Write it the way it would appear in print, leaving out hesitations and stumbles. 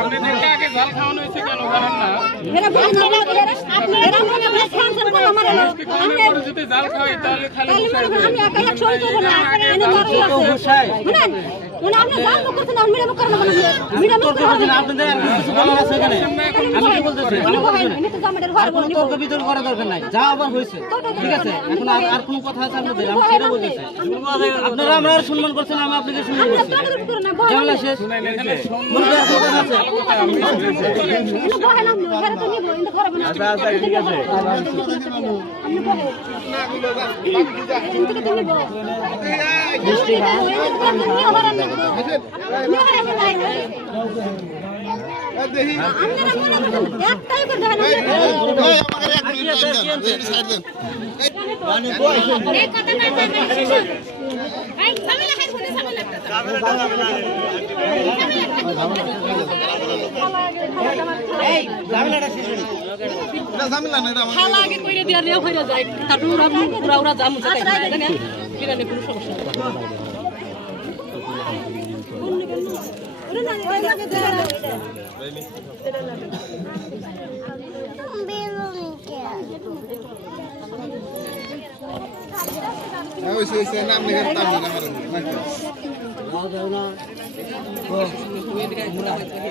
আপনাদেরকে আগে জল খাওয়ানো হয়েছে কেন জানেন না? যদি জাল খাওয়াই তাহলে খালি তর্ক বিতর্ক করা দরকার নাই, যা আবার হয়েছে ঠিক আছে। এখন আর কোন কথা আছে আপনাদের? আমি সেটা বলতেছি, আপনারা আমরা সম্মান করছেন, আমি আপনাকে সম্মান করছি। ঝামেলা শেষ। নাম